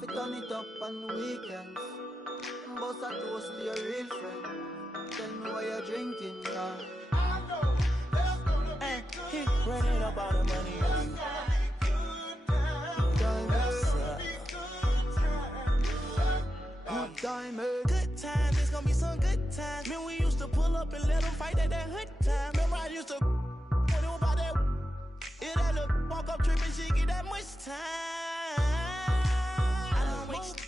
fi turn it up on the weekends. Boss a toast to your real friend. Tell me why you're drinking, yeah. Hey, he running up all the money. Good times, it's gonna be some good times. Man, we used to pull up and let them fight at that hood time. Remember I used to when it was about that. It that little walk up trip and she get that much time. I don't waste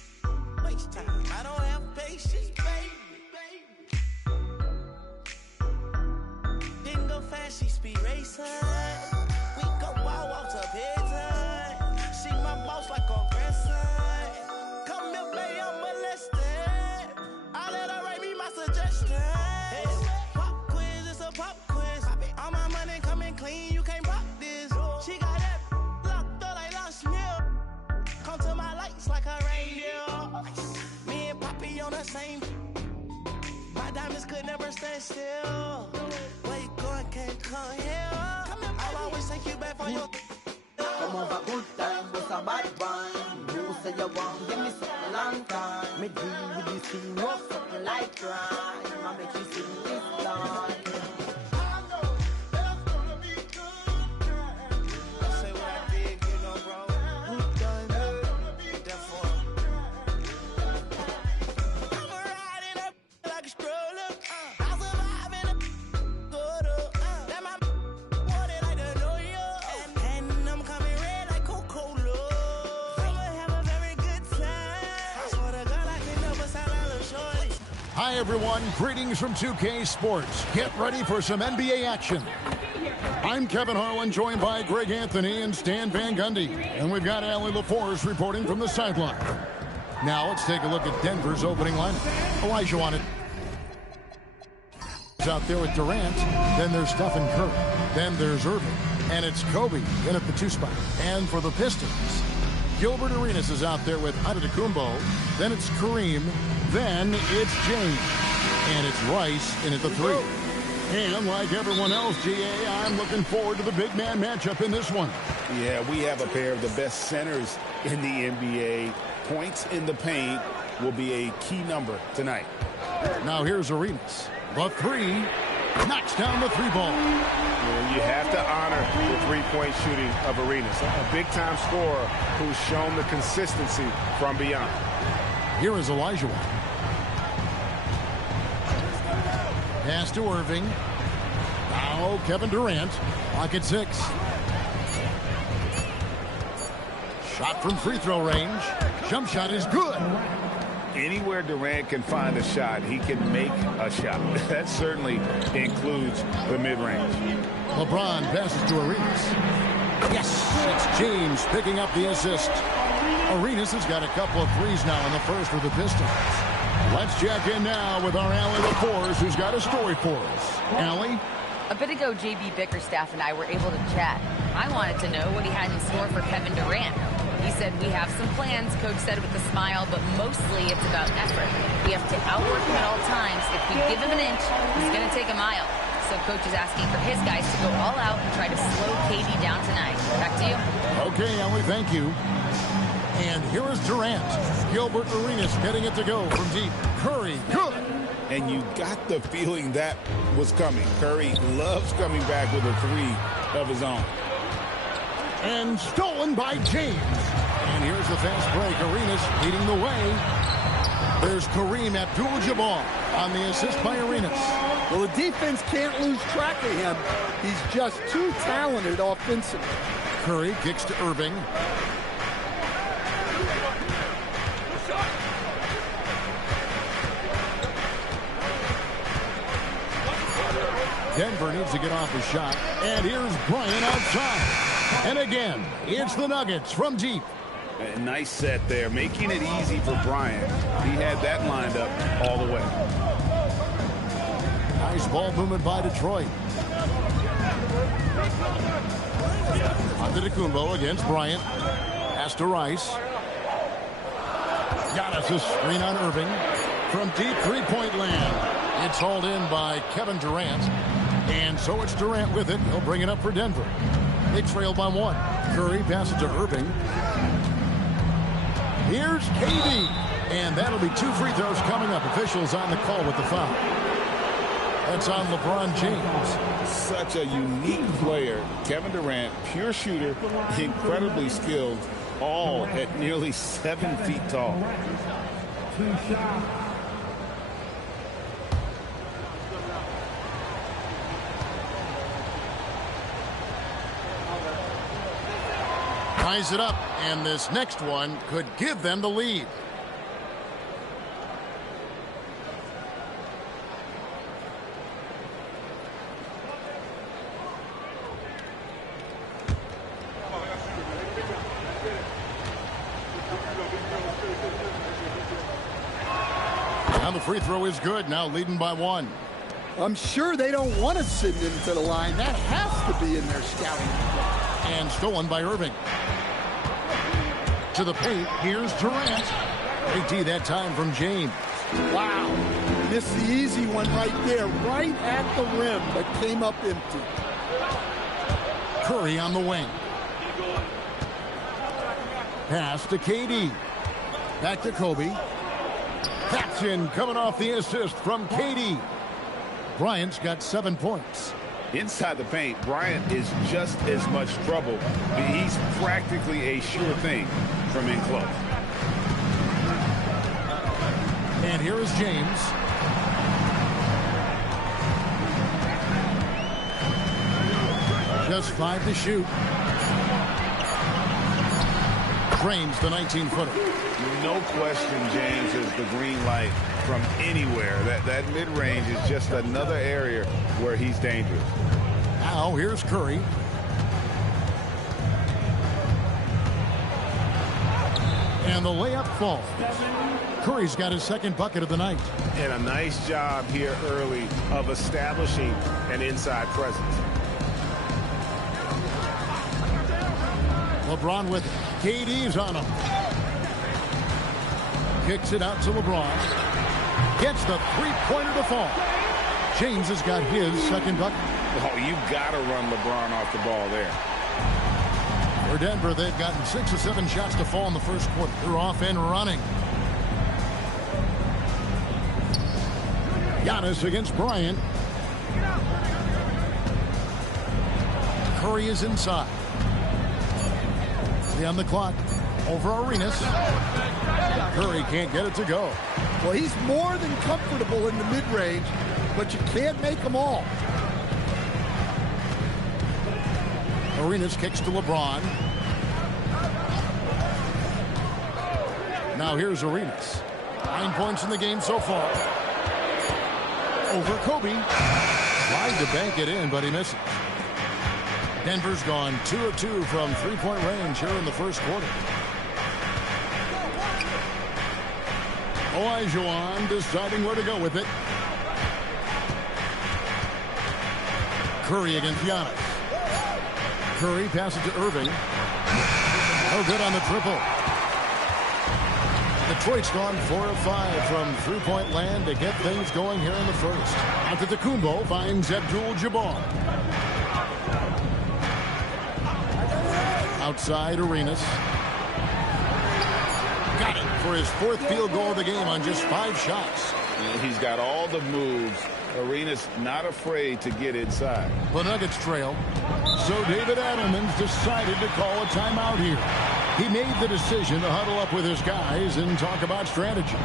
time. I don't have patience, baby. Didn't go fast, she speed racing. We go wild off to bedtime. She my boss like a grandson. Come here, play, I'm molested. I let her write me my suggestions. Hey, pop quiz, it's a pop quiz. All my money coming clean, you can't pop this. She got that locked up like lost milk. Come to my lights like a reindeer. Me and Poppy on the same. My diamonds could never stand still. Where you going, can't come here. I'll always take you back for your. Come over good time, but a bad one. You say you want, give me something long time. Me deal with this thing, rough something like crime. I make you sing this line. Hi, everyone. Greetings from 2K Sports. Get ready for some NBA action. I'm Kevin Harlan, joined by Greg Anthony and Stan Van Gundy. And we've got Allie LaForce reporting from the sideline. Now, let's take a look at Denver's opening lineup. Elijah on it. Out there with Durant. Then there's Stephen Curry. Then there's Irving. And it's Kobe in at the 2 spot. And for the Pistons, Gilbert Arenas is out there with Antetokounmpo. Then it's Kareem. Then it's James. And it's Rice in at the 3. And like everyone else, GA, I'm looking forward to the big man matchup in this one. Yeah, we have a pair of the best centers in the NBA. Points in the paint will be a key number tonight. Now here's Arenas. The 3 knocks down the 3 ball. Yeah, you have to honor the three-point shooting of Arenas. A big-time scorer who's shown the consistency from beyond. Here is Elijah. Pass to Irving. Now Kevin Durant. Clock at 6. Shot from free throw range. Jump shot is good. Anywhere Durant can find a shot, he can make a shot. That certainly includes the mid-range. LeBron passes to Arenas. Yes, it's James picking up the assist. Arenas has got a couple of threes now in the first for the Pistons. Let's check in now with our Allie LaForce, who's got a story for us. Allie? A bit ago, JB Bickerstaff and I were able to chat. I wanted to know what he had in store for Kevin Durant. He said, we have some plans, Coach said with a smile, but mostly it's about effort. We have to outwork him at all times. If we give him an inch, he's going to take a mile. So Coach is asking for his guys to go all out and try to slow KD down tonight. Back to you. Okay, Allie, thank you. And here is Durant. Gilbert Arenas getting it to go from deep. Curry, good. And you got the feeling that was coming. Curry loves coming back with a 3 of his own. And stolen by James. And here's the fast break. Arenas leading the way. There's Kareem Abdul-Jabbar on the assist by Arenas. Well, the defense can't lose track of him. He's just too talented offensively. Curry kicks to Irving. Denver needs to get off a shot. And here's Bryant outside. And again, it's the Nuggets from deep. A nice set there, making it easy for Bryant. He had that lined up all the way. Nice ball movement by Detroit. Antetokounmpo against Bryant. Pass to Rice. Giannis, a screen on Irving. From deep three-point land. It's hauled in by Kevin Durant. And so it's Durant with it. He'll bring it up for Denver. They trail by 1. Curry passes to Irving. Here's KD. And that'll be 2 free throws coming up. Officials on the call with the foul. That's on LeBron James. Such a unique player. Kevin Durant, pure shooter, incredibly skilled, all at nearly 7 feet tall. Ties it up, and this next one could give them the lead. Now the free throw is good, now leading by 1. I'm sure they don't want to send him to the line. That has to be in their scouting report. And stolen by Irving. To the paint, here's Durant. Great D that time from James. Wow. Missed the easy one right there, right at the rim, but came up empty. Curry on the wing. Pass to KD. Back to Kobe. Captain coming off the assist from KD. Bryant's got 7 points. Inside the paint, Bryant is just as much trouble. He's practically a sure thing from in close. And here is James. Just 5 to shoot. Drains the 19-footer. No question James is the green light from anywhere. That mid-range is just another area where he's dangerous. Now here's Curry. And the layup falls. Curry's got his 2nd bucket of the night. And a nice job here early of establishing an inside presence. LeBron with it. KD's on him. Kicks it out to LeBron. Gets the 3-pointer to fall. James has got his 2nd bucket. Oh, you got to run LeBron off the ball there. For Denver, they've gotten 6 or 7 shots to fall in the first quarter. They're off and running. Giannis against Bryant. Curry is inside. 3 on the clock. Over Arenas. Curry can't get it to go. Well, he's more than comfortable in the mid-range, but you can't make them all. Arenas kicks to LeBron. Now here's Arenas. 9 points in the game so far. Over Kobe. Tried to bank it in, but he misses. Denver's gone 2 of 2 from 3-point range here in the first quarter. Olajuwon deciding where to go with it. Curry against Giannis. Curry passes to Irving. No good on the triple. Detroit's gone 4 of 5 from 3-point land to get things going here in the first. Antetokounmpo finds Abdul-Jabbar. Outside Arenas. Got it for his 4th field goal of the game on just 5 shots. He's got all the moves. Arenas not afraid to get inside. The Nuggets trail. So David Adelman's decided to call a timeout here. He made the decision to huddle up with his guys and talk about strategy.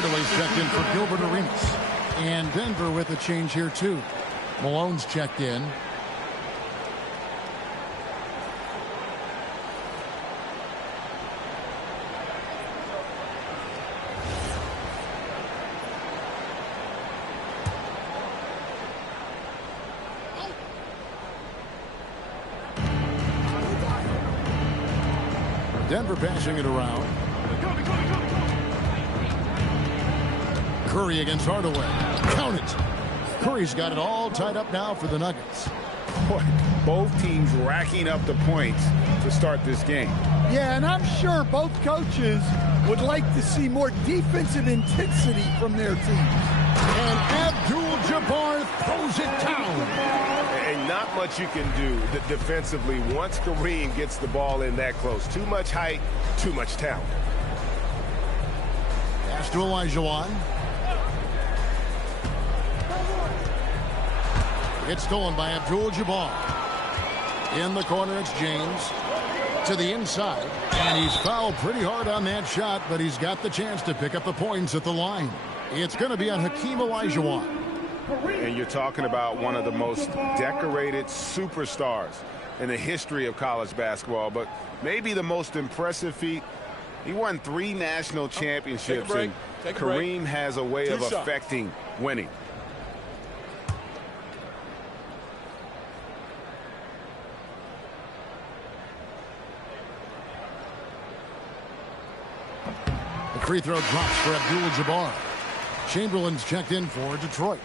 Hardaway's checked in for Gilbert Arenas. And Denver with a change here, too. Malone's checked in. Denver passing it around. Curry against Hardaway. Count it. Curry's got it all tied up now for the Nuggets. Boy, both teams racking up the points to start this game. Yeah, and I'm sure both coaches would like to see more defensive intensity from their teams. And Abdul-Jabbar throws it down. And not much you can do defensively once Kareem gets the ball in that close. Too much height, too much talent. Pass to Olajuwon. It's stolen by Abdul-Jabbar. In the corner, it's James. To the inside. And he's fouled pretty hard on that shot, but he's got the chance to pick up the points at the line. It's going to be on Hakeem Olajuwon. And you're talking about one of the most decorated superstars in the history of college basketball, but maybe the most impressive feat. He won 3 national championships, and Kareem has a way of affecting winning. The free throw drops for Abdul-Jabbar. Chamberlain's checked in for Detroit.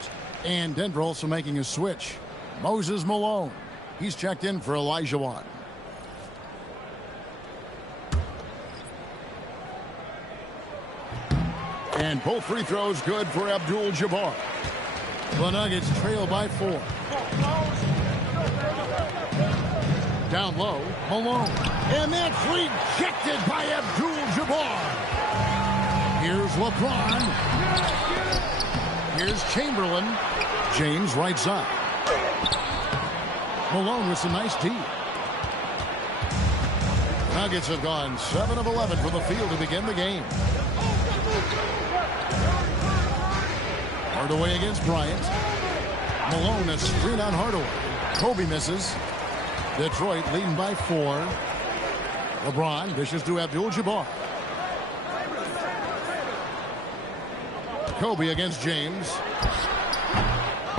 And Denver also making a switch. Moses Malone. He's checked in for Olajuwon. And both free throws good for Abdul-Jabbar. The Nuggets trail by 4. Down low, Malone. And that's rejected by Abdul-Jabbar. Here's LeBron. Here's Chamberlain. James right side. Malone with some nice D. Nuggets have gone 7 of 11 from the field to begin the game. Hardaway against Bryant. Malone a screen on Hardaway. Kobe misses. Detroit leading by 4. LeBron dishes to Abdul-Jabbar. Kobe against James.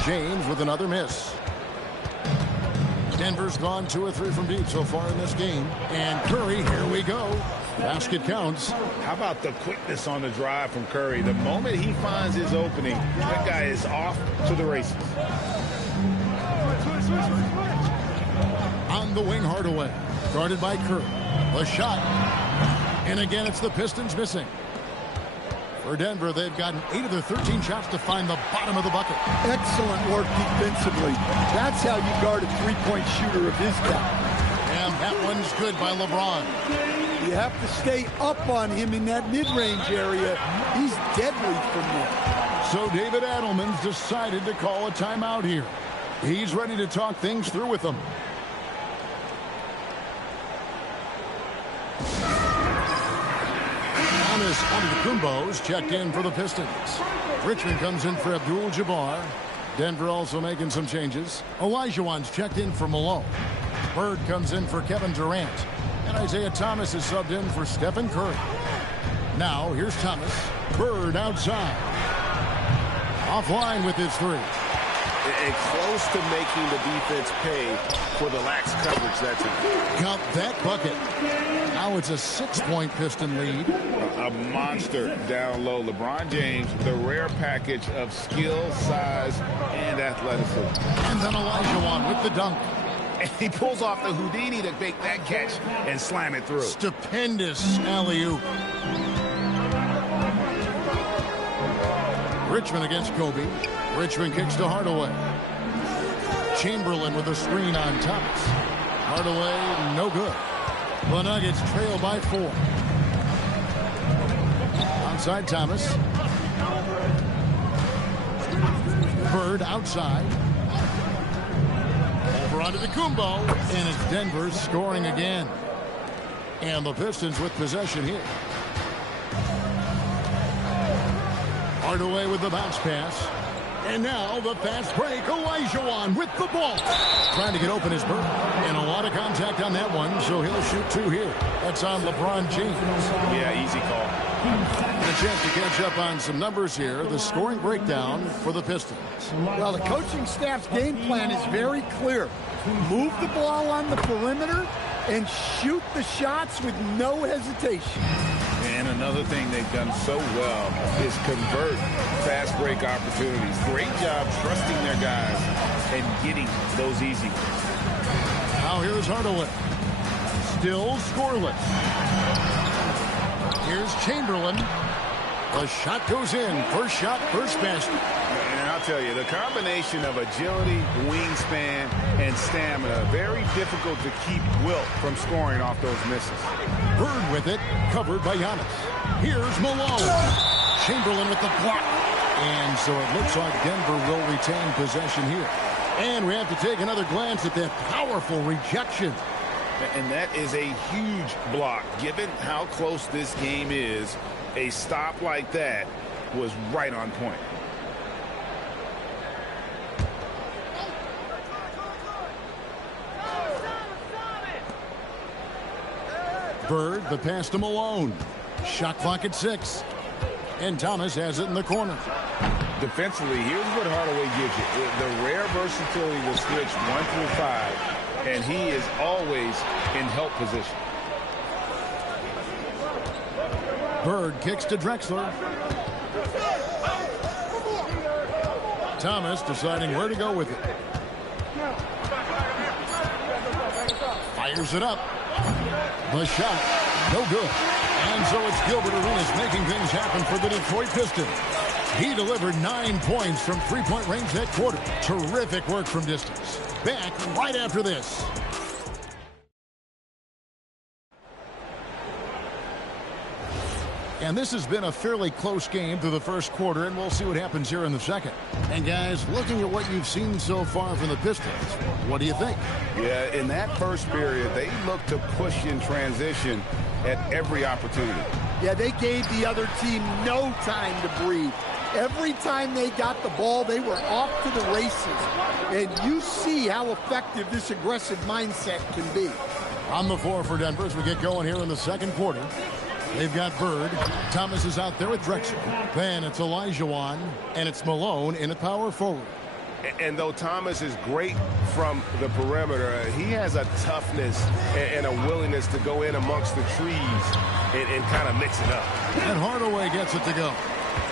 James with another miss. Denver's gone 2 or 3 from deep so far in this game. And Curry, here we go. Basket counts. How about the quickness on the drive from Curry? The moment he finds his opening, that guy is off to the races. On the wing, Hardaway. Guarded by Curry. The shot. And again, it's the Pistons missing. For Denver, they've gotten 8 of their 13 shots to find the bottom of the bucket. Excellent work defensively. That's how you guard a three-point shooter of his caliber. And that one's good by LeBron. You have to stay up on him in that mid-range area. He's deadly from there. So David Adelman's decided to call a timeout here. He's ready to talk things through with them. Giannis Antetokounmpo's checked in for the Pistons. Richmond comes in for Abdul-Jabbar. Denver also making some changes. Olajuwon's checked in for Malone. Bird comes in for Kevin Durant. And Isaiah Thomas is subbed in for Stephen Curry. Now, here's Thomas. Bird outside. Offline with his 3. And close to making the defense pay for the lax coverage that's in. Got that bucket. Now it's a 6-point Piston lead. A monster down low. LeBron James, the rare package of skill, size, and athleticism. And then Olajuwon with the dunk. And he pulls off the Houdini to make that catch and slam it through. Stupendous alley-oop. Richmond against Kobe. Richmond kicks to Hardaway. Chamberlain with a screen on Thomas. Hardaway, no good. The Nuggets trail by 4. Onside Thomas. Bird outside. Over onto the Kumbo. And it's Denver scoring again. And the Pistons with possession here. Hardaway with the bounce pass. And now the fast break. Olajuwon with the ball. Trying to get open his Bird. And a lot of contact on that one, so he'll shoot 2 here. That's on LeBron James. Yeah, easy call. And a chance to catch up on some numbers here. The scoring breakdown for the Pistons. Well, the coaching staff's game plan is very clear. Move the ball on the perimeter and shoot the shots with no hesitation. And another thing they've done so well is convert fast break opportunities. Great job trusting their guys and getting those easy ones. Now here's Hardaway. Still scoreless. Here's Chamberlain. The shot goes in. First shot, first basket. And I'll tell you, the combination of agility, wingspan, and stamina, very difficult to keep Wilt from scoring off those misses. Bird with it, covered by Giannis. Here's Malone. Chamberlain with the block. And so it looks like Denver will retain possession here. And we have to take another glance at that powerful rejection. And that is a huge block. Given how close this game is, a stop like that was right on point. Bird, the pass to Malone. Shot clock at 6. And Thomas has it in the corner. Defensively, here's what Hardaway gives you. The rare versatility to switch 1 through 5. And he is always in help position. Bird kicks to Drexler. Thomas deciding where to go with it. Fires it up. The shot, no good. And so it's Gilbert Arenas making things happen for the Detroit Pistons. He delivered 9 points from three-point range that quarter. Terrific work from distance. Back right after this. And this has been a fairly close game through the first quarter, and we'll see what happens here in the second. And guys, looking at what you've seen so far from the Pistons, what do you think? Yeah, in that first period, they looked to push in transition at every opportunity. Yeah, they gave the other team no time to breathe. Every time they got the ball, they were off to the races. And you see how effective this aggressive mindset can be. On the floor for Denver as we get going here in the second quarter. They've got Bird. Thomas is out there with Drexler. Then it's Olajuwon, and it's Malone in at power forward. And though Thomas is great from the perimeter, he has a toughness and a willingness to go in amongst the trees and kind of mix it up. And Hardaway gets it to go.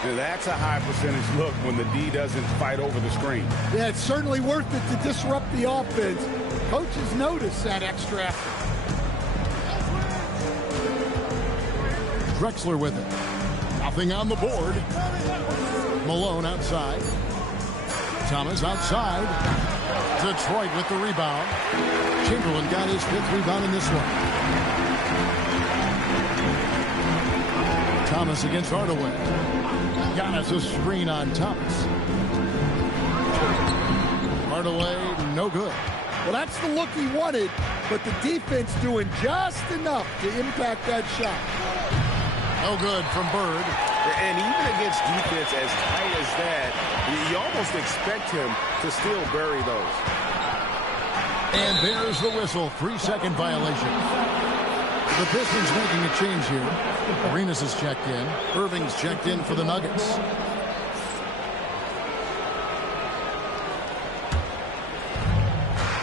Now, that's a high percentage look when the D doesn't fight over the screen. Yeah, it's certainly worth it to disrupt the offense. Coaches notice that extra effort. Drexler with it. Nothing on the board. Malone outside. Thomas outside. Detroit with the rebound. Chamberlain got his 5th rebound in this one. Thomas against Hardaway. Giannis a screen on Thomas. Hardaway, no good. Well, that's the look he wanted, but the defense doing just enough to impact that shot. No good from Bird. And even against defense as tight as that, you almost expect him to still bury those. And there's the whistle. 3-second violation. The Pistons making a change here. Arenas is checked in. Irving's checked in for the Nuggets.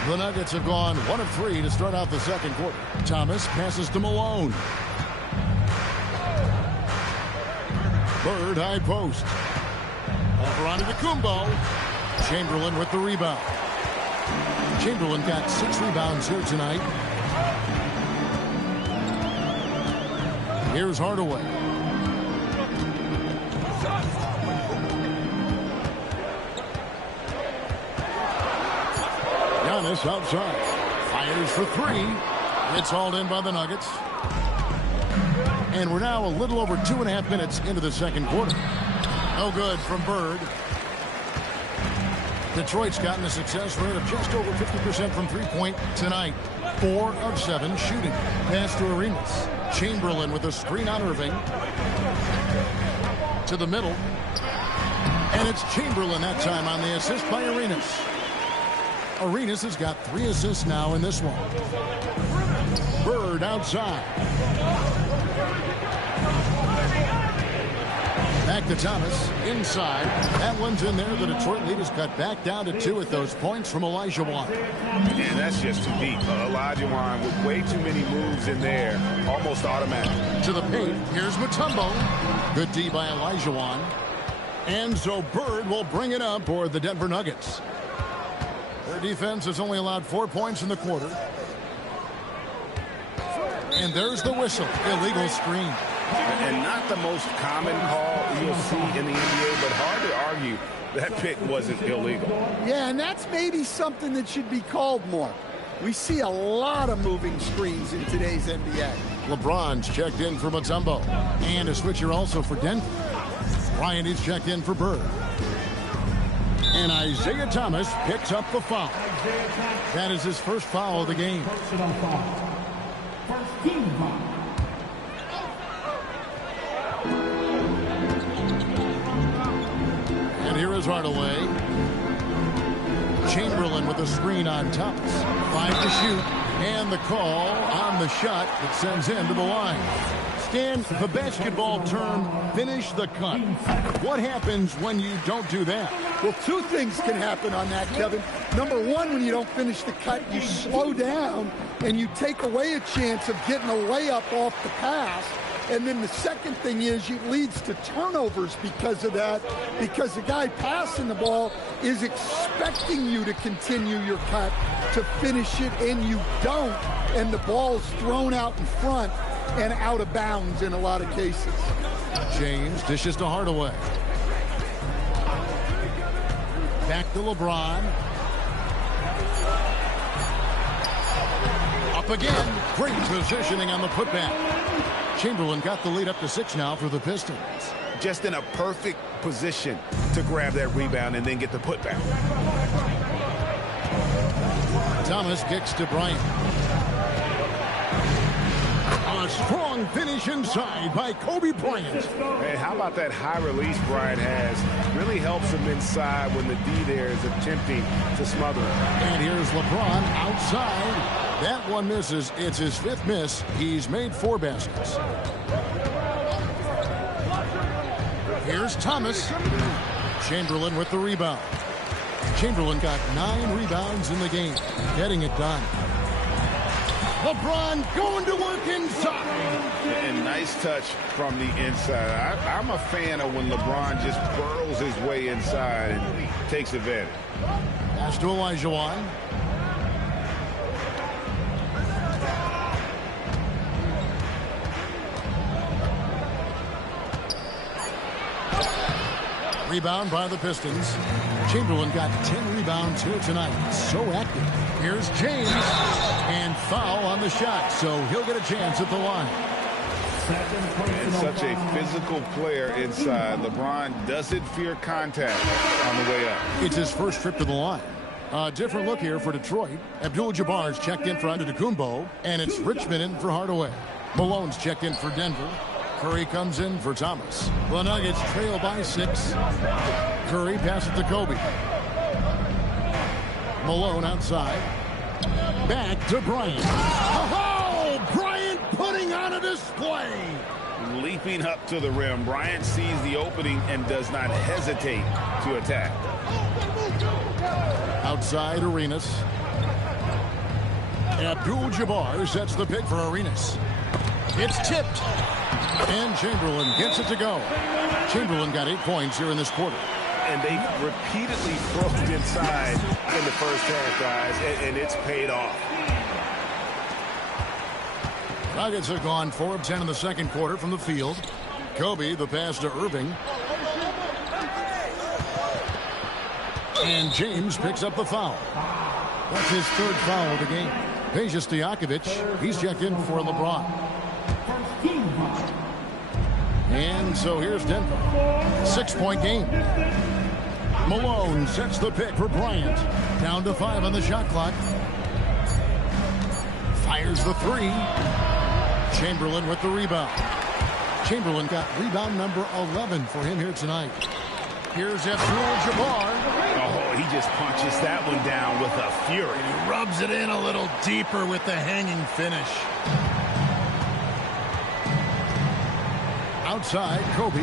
The Nuggets have gone 1 of 3 to start out the second quarter. Thomas passes to Malone. Bird high post. Over onto the Kumbo. Chamberlain with the rebound. Chamberlain got 6 rebounds here tonight. Here's Hardaway. Giannis outside. Fires for 3. It's hauled in by the Nuggets. And we're now a little over 2.5 minutes into the second quarter. No good from Bird. Detroit's gotten a success rate of just over 50% from three-point tonight. 4 of 7 shooting. Pass to Arenas. Chamberlain with a screen on Irving. To the middle. And it's Chamberlain that time on the assist by Arenas. Arenas has got 3 assists now in this one. Bird outside. Back to Thomas, inside. That one's in there. The Detroit lead is cut back down to 2 at those points from Olajuwon. And that's just too deep. Olajuwon with way too many moves in there, almost automatic. To the paint, here's Mutombo. Good D by Olajuwon. And so Bird will bring it up for the Denver Nuggets. Their defense has only allowed 4 points in the quarter. And there's the whistle. Illegal screen. And not the most common call you'll see in the NBA, but hard to argue that pick wasn't illegal. Yeah, and that's maybe something that should be called more. We see a lot of moving screens in today's NBA. LeBron's checked in for Mutombo. And a switcher also for Denver. Bryant is checked in for Bird. And Isaiah Thomas picks up the foul. That is his first foul of the game. And here is Hardaway. Chamberlain with a screen on Thomas. 5 to shoot. And the call on the shot that sends him to the line. Stan, the basketball term, finish the cut. What happens when you don't do that? Well, 2 things can happen on that, Kevin. Number 1, when you don't finish the cut, you slow down and you take away a chance of getting a layup off the pass. And then the second thing is it leads to turnovers because of that, because the guy passing the ball is expecting you to continue your cut, to finish it, and you don't. And the ball is thrown out in front and out of bounds in a lot of cases. James dishes to Hardaway. Back to LeBron. Up again. Great positioning on the putback. Chamberlain got the lead up to 6 now for the Pistons. Just in a perfect position to grab that rebound and then get the putback. Thomas kicks to Bryant. A strong finish inside by Kobe Bryant. Hey, how about that high release Bryant has? Really helps him inside when the D there is attempting to smother him. And here's LeBron outside. That one misses. It's his 5th miss. He's made 4 baskets. Here's Thomas. Chamberlain with the rebound. Chamberlain got 9 rebounds in the game. Getting it done. LeBron going to work inside. And nice touch from the inside. I'm a fan of when LeBron just burrows his way inside and takes advantage. Pass to Olajuwon. Rebound by the Pistons. Chamberlain got 10 rebounds here tonight. So active. Here's James. And foul on the shot. So he'll get a chance at the line. And such a physical player inside. LeBron doesn't fear contact on the way up. It's his first trip to the line. A different look here for Detroit. Abdul-Jabbar's checked in for Antetokounmpo. And it's Richmond in for Hardaway. Malone's checked in for Denver. Curry comes in for Thomas. The Nuggets trail by 6. Curry passes to Kobe. Malone outside. Back to Bryant. Oh, Bryant putting on a display. Leaping up to the rim. Bryant sees the opening and does not hesitate to attack. Outside Arenas. Abdul-Jabbar sets the pick for Arenas. It's tipped. And Chamberlain gets it to go. Chamberlain got 8 points here in this quarter. And they repeatedly broke inside in the first half, guys, and it's paid off. Nuggets have gone 4 of 10 in the second quarter from the field. Kobe, the pass to Irving. And James picks up the foul. That's his 3rd foul of the game. Peja Stojakovic, he's checked in for LeBron. And so here's Denver. 6-point game. Malone sets the pick for Bryant. Down to 5 on the shot clock. Fires the 3. Chamberlain with the rebound. Chamberlain got rebound number 11 for him here tonight. Here's Abdul-Jabbar. Oh, he just punches that one down with a fury. He rubs it in a little deeper with the hanging finish. Outside, Kobe.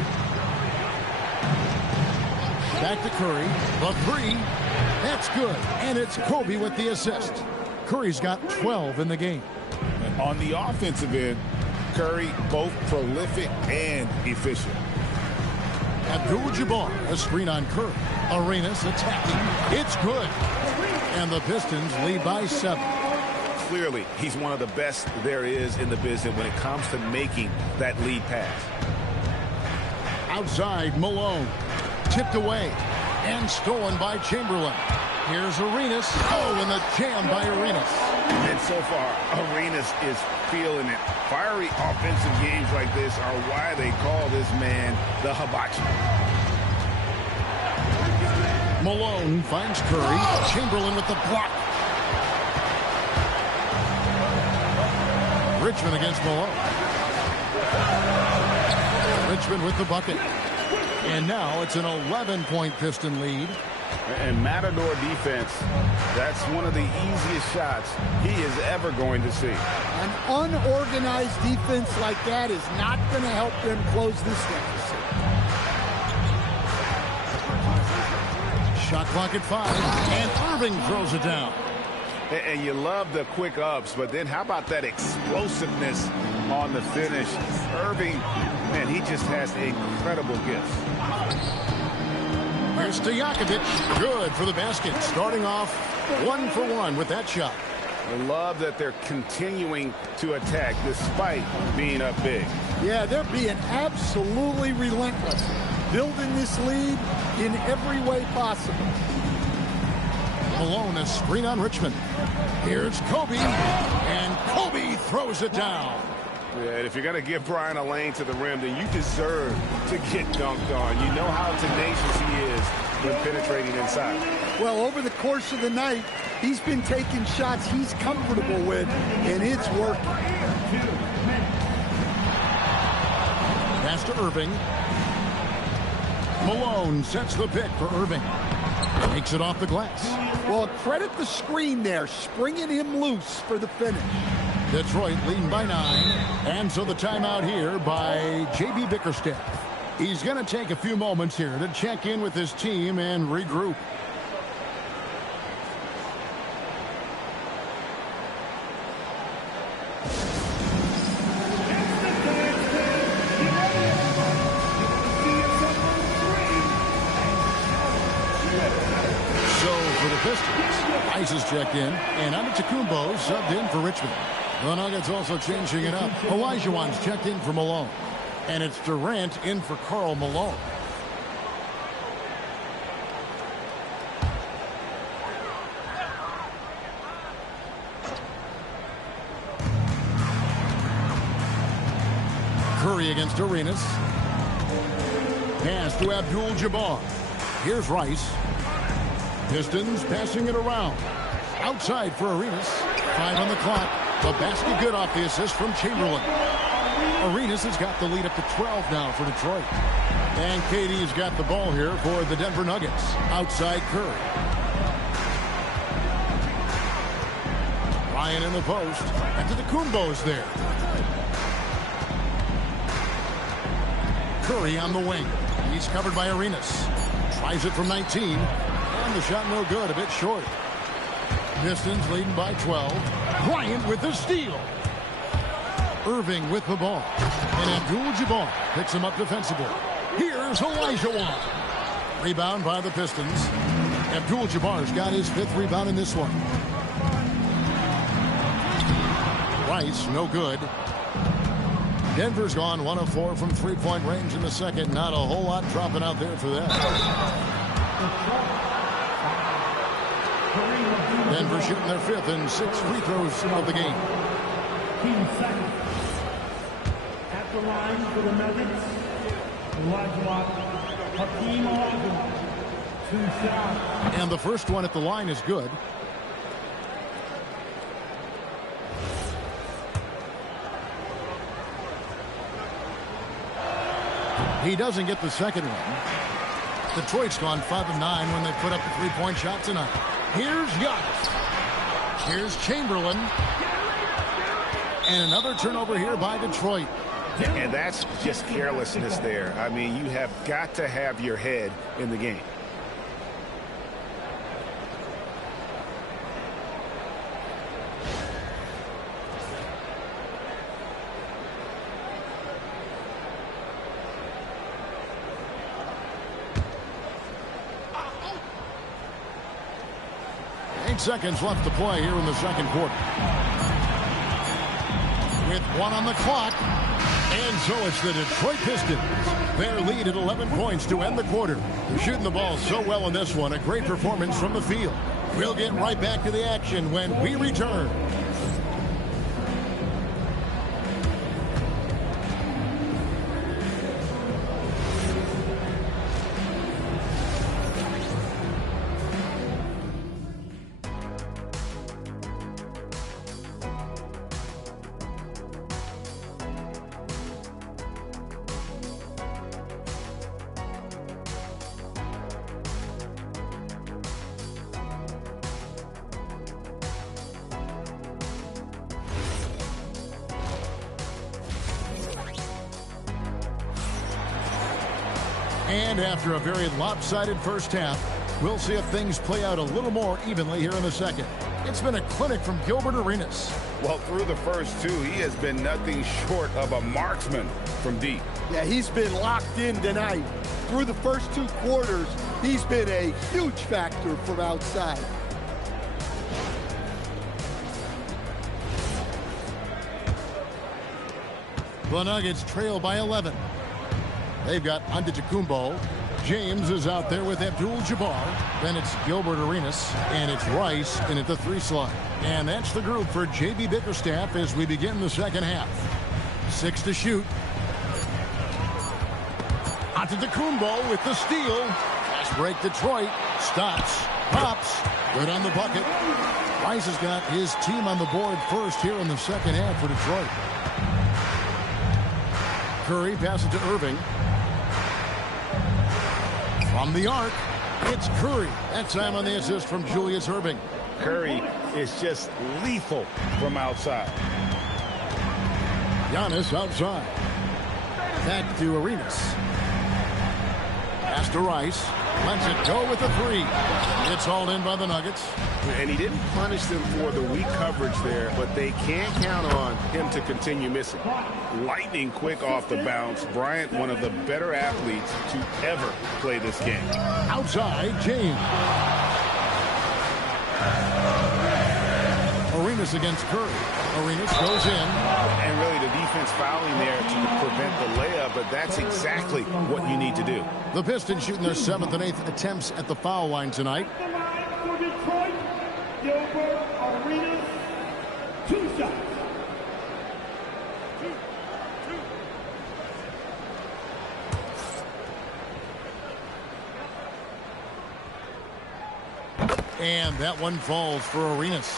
Back to Curry. The three. That's good. And it's Kobe with the assist. Curry's got 12 in the game. And on the offensive end, Curry both prolific and efficient. Abdul-Jabbar, a screen on Curry. Arenas attacking. It's good. And the Pistons lead by 7. Clearly, he's one of the best there is in the business when it comes to making that lead pass. Outside, Malone. Tipped away. And stolen by Chamberlain. Here's Arenas. Oh, and the jam by Arenas. And so far, Arenas is feeling it. Fiery offensive games like this are why they call this man the hibachi. Malone finds Curry. Chamberlain with the block. Richmond against Malone. Richmond with the bucket. And now it's an 11-point Piston lead. And Matador defense, that's one of the easiest shots he is ever going to see. An unorganized defense like that is not going to help them close this deficit. Shot clock at 5, and Irving throws it down. And you love the quick ups, but then how about that explosiveness on the finish? Irving, man, he just has incredible gifts. Here's Stojakovic. Good for the basket. Starting off 1 for 1 with that shot. I love that they're continuing to attack despite being up big. Yeah, they're being absolutely relentless. Building this lead in every way possible. Malone, a screen on Richmond. Here's Kobe. And Kobe throws it down. Yeah, and if you're going to give Brian a lane to the rim, then you deserve to get dunked on. You know how tenacious he is when penetrating inside. Well, over the course of the night, he's been taking shots he's comfortable with, and it's working. Pass to Irving. Malone sets the pick for Irving. Takes it off the glass. Well, credit the screen there, springing him loose for the finish. Detroit leading by 9. And so the timeout here by J.B. Bickerstaff. He's going to take a few moments here to check in with his team and regroup. So for the Pistons, Ice is checked in, and Antetokounmpo subbed in for Richmond. The Nuggets also changing it up. Olajuwon's checked in for Malone. And it's Durant in for Karl Malone. Curry against Arenas. Pass to Abdul-Jabbar. Here's Rice. Pistons passing it around. Outside for Arenas. 5 on the clock. The basket good off the assist from Chamberlain. Arenas has got the lead up to 12 now for Detroit. And KD's got the ball here for the Denver Nuggets. Outside Curry. Ryan in the post. Antetokounmpo's there. Curry on the wing. He's covered by Arenas. Tries it from 19. And the shot no good, a bit short. Pistons leading by 12. Bryant with the steal. Irving with the ball. And Abdul-Jabbar picks him up defensively. Here's Olajuwon. Rebound by the Pistons. Abdul-Jabbar's got his 5th rebound in this one. Rice, no good. Denver's gone 1 of 4 from 3-point range in the second. Not a whole lot dropping out there for that. Denver shooting their 5th and 6 free throws of the game. At the line for the Nuggets, Hakeem Olajuwon. 2 shots. And the first one at the line is good. He doesn't get the second one. Detroit's gone 5 of 9 when they put up the three-point shot tonight. Here's Giannis. Here's Chamberlain. And another turnover here by Detroit. And that's just carelessness there. I mean, you have got to have your head in the game. Seconds left to play here in the second quarter. With 1 on the clock. And so it's the Detroit Pistons. Their lead at 11 points to end the quarter. They're shooting the ball so well in this one. A great performance from the field. We'll get right back to the action when we return. And after a very lopsided first half, we'll see if things play out a little more evenly here in the second. It's been a clinic from Gilbert Arenas. Well, through the first two, he has been nothing short of a marksman from deep. Yeah, he's been locked in tonight. Through the first 2 quarters, he's been a huge factor from outside. The Nuggets trail by 11. They've got Antetokounmpo. James is out there with Abdul-Jabbar. Then it's Gilbert Arenas, and it's Rice in at the 3 slot. And that's the group for JB Bickerstaff as we begin the second half. 6 to shoot. Antetokounmpo with the steal. Fast break Detroit. Stops. Pops. Good on the bucket. Rice has got his team on the board first here in the second half for Detroit. Curry passes to Irving. From the arc, it's Curry. That time on the assist from Julius Irving. Curry is just lethal from outside. Giannis outside. Back to Arenas. Pass to Rice. Lets it go with the 3. It's hauled in by the Nuggets. And he didn't punish them for the weak coverage there, but they can't count on him to continue missing. Lightning quick off the bounce. Bryant, one of the better athletes to ever play this game. Outside, James. Arenas against Curry. Arenas goes in. And really the defense fouling there to prevent the layup, but that's exactly what you need to do. The Pistons shooting their 7th and 8th attempts at the foul line tonight. For Detroit, Gilbert Arenas, 2 shots. And that one falls for Arenas.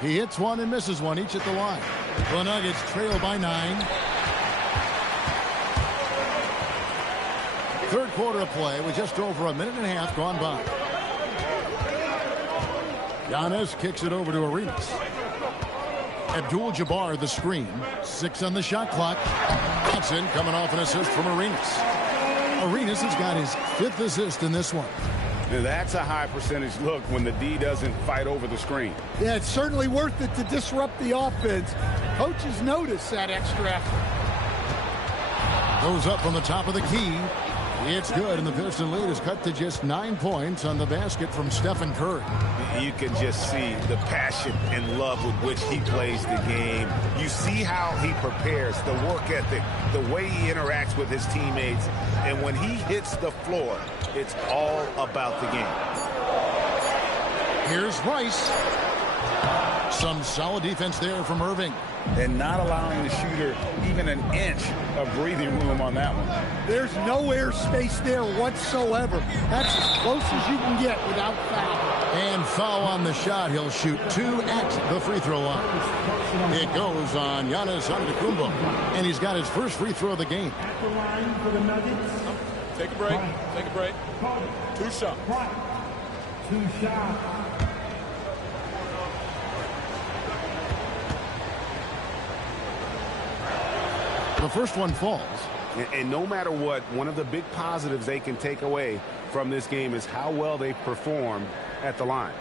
He hits one and misses one, each at the line. The Nuggets trail by 9. Third quarter of play with just over a minute and a half gone by. Giannis kicks it over to Arenas. Abdul-Jabbar the screen. 6 on the shot clock. Johnson coming off an assist from Arenas. Arenas has got his 5th assist in this one. Now that's a high percentage look when the D doesn't fight over the screen. Yeah, it's certainly worth it to disrupt the offense. Coaches notice that extra effort. Goes up from the top of the key. It's good, and the Piston lead is cut to just 9 points on the basket from Stephen Curry. You can just see the passion and love with which he plays the game. You see how he prepares, the work ethic, the way he interacts with his teammates. And when he hits the floor, it's all about the game. Here's Rice. Some solid defense there from Irving. and not allowing the shooter even an inch of breathing room on that one. There's no air space there whatsoever. That's as close as you can get without foul. And foul on the shot. He'll shoot 2 at the free throw line. It goes on Giannis Antetokounmpo, and he's got his first free throw of the game. At the line for the Nuggets. Take a break. Take a break. 2 shots. 2 shots. The first one falls. And no matter what, one of the big positives they can take away from this game is how well they performed at the line.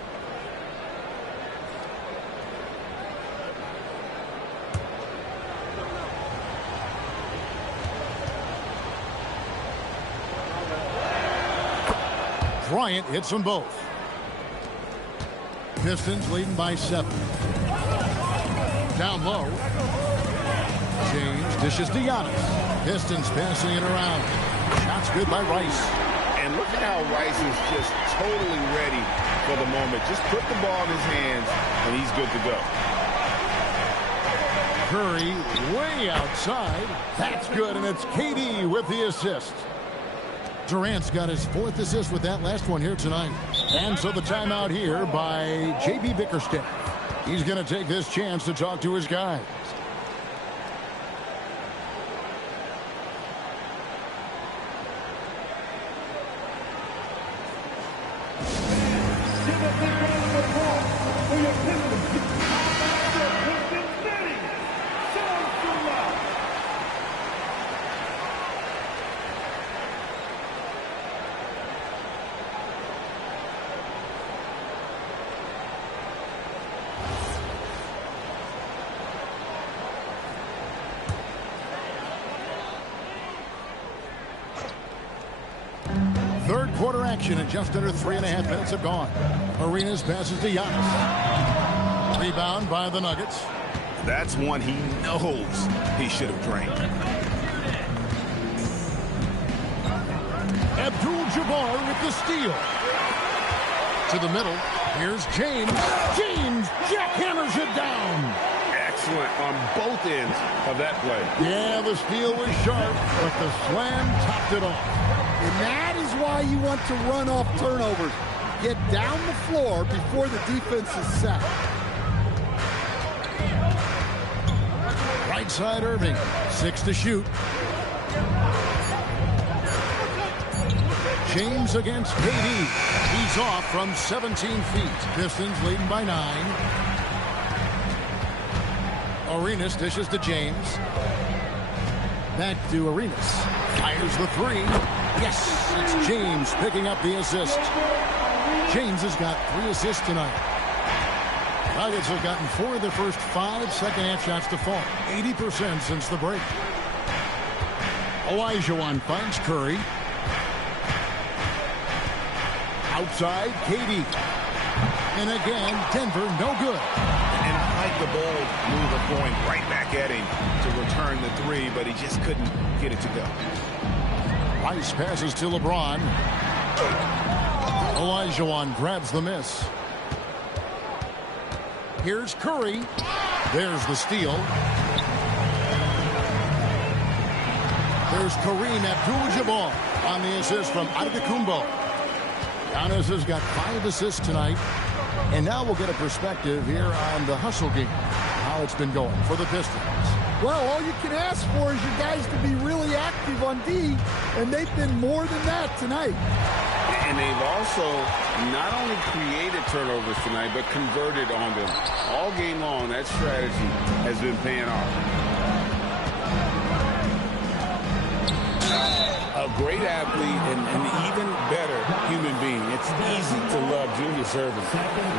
Bryant hits them both. Pistons leading by 7. Down low. James dishes to Giannis. Pistons passing it around. Shots good by Rice. And look at how Rice is just totally ready for the moment. Just put the ball in his hands, and he's good to go. Curry way outside. That's good, and it's KD with the assist. Durant's got his 4th assist with that last one here tonight. And so the timeout here by JB Bickerstaff. He's going to take this chance to talk to his guys. Give a big round of applause for your Pistons. Pistons City. Show some love. Third quarter action, and just under 3.5 minutes have gone. Arenas passes to Giannis. Rebound by the Nuggets. That's one he knows he should have drained. Abdul-Jabbar with the steal. To the middle. Here's James. James jackhammers it down. Excellent on both ends of that play. Yeah, the steal was sharp, but the slam topped it off. And that is why you want to run off turnovers. Get down the floor before the defense is set. Right side Irving. 6 to shoot. James against KD. He's off from 17 feet. Pistons leading by 9. Arenas dishes to James. Back to Arenas. Fires the 3. Yes, it's James picking up the assist. James has got 3 assists tonight. Nuggets have gotten 4 of their first 5 second-half shots to fall. 80% since the break. Olajuwon finds Curry. Outside, KD. And again, Denver, no good. And I like the bold move of going right back at him to return the 3, but he just couldn't get it to go. Rice passes to LeBron. Olajuwon grabs the miss. Here's Curry. There's the steal. There's Kareem Abdul-Jabbar on the assist from Antetokounmpo. Giannis has got 5 assists tonight. And now we'll get a perspective here on the hustle game, how it's been going for the Pistons. Well, all you can ask for is your guys to be really active on D, and they've been more than that tonight. And they've also not only created turnovers tonight, but converted on them. All game long, that strategy has been paying off. A great athlete and an even better human being. It's easy to love Julius Erving.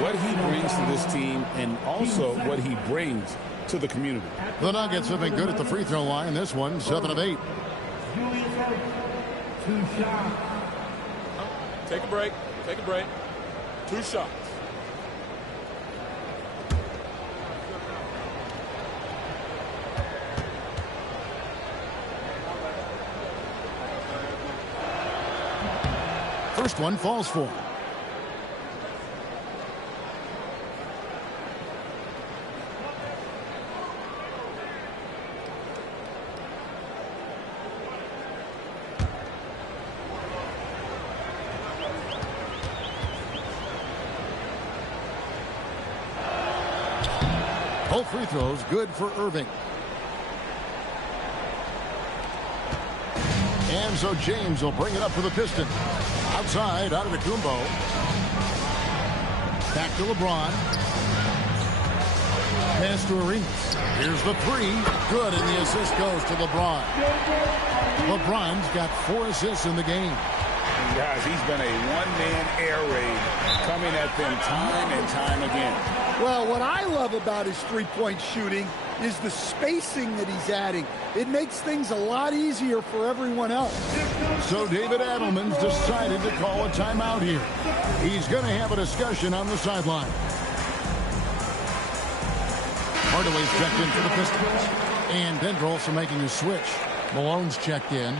What he brings to this team and also what he brings to the community. The Nuggets have been good at the free throw line. This one, 7 of 8. Julius Erving. 2 shots. Take a break. Take a break. 2 shots. First one falls for him. Both free throws good for Irving. And so James will bring it up for the Pistons. Outside, out of the Kumbo. Back to LeBron. Pass to Arenas. Here's the three. Good, and the assist goes to LeBron. LeBron's got 4 assists in the game. And guys, he's been a one-man air raid coming at them time and time again. Well, what I love about his three-point shooting is the spacing that he's adding. It makes things a lot easier for everyone else. So David Adelman's decided to call a timeout here. He's going to have a discussion on the sideline. Hardaway's checked in for the Pistons. And Denver also making a switch. Malone's checked in.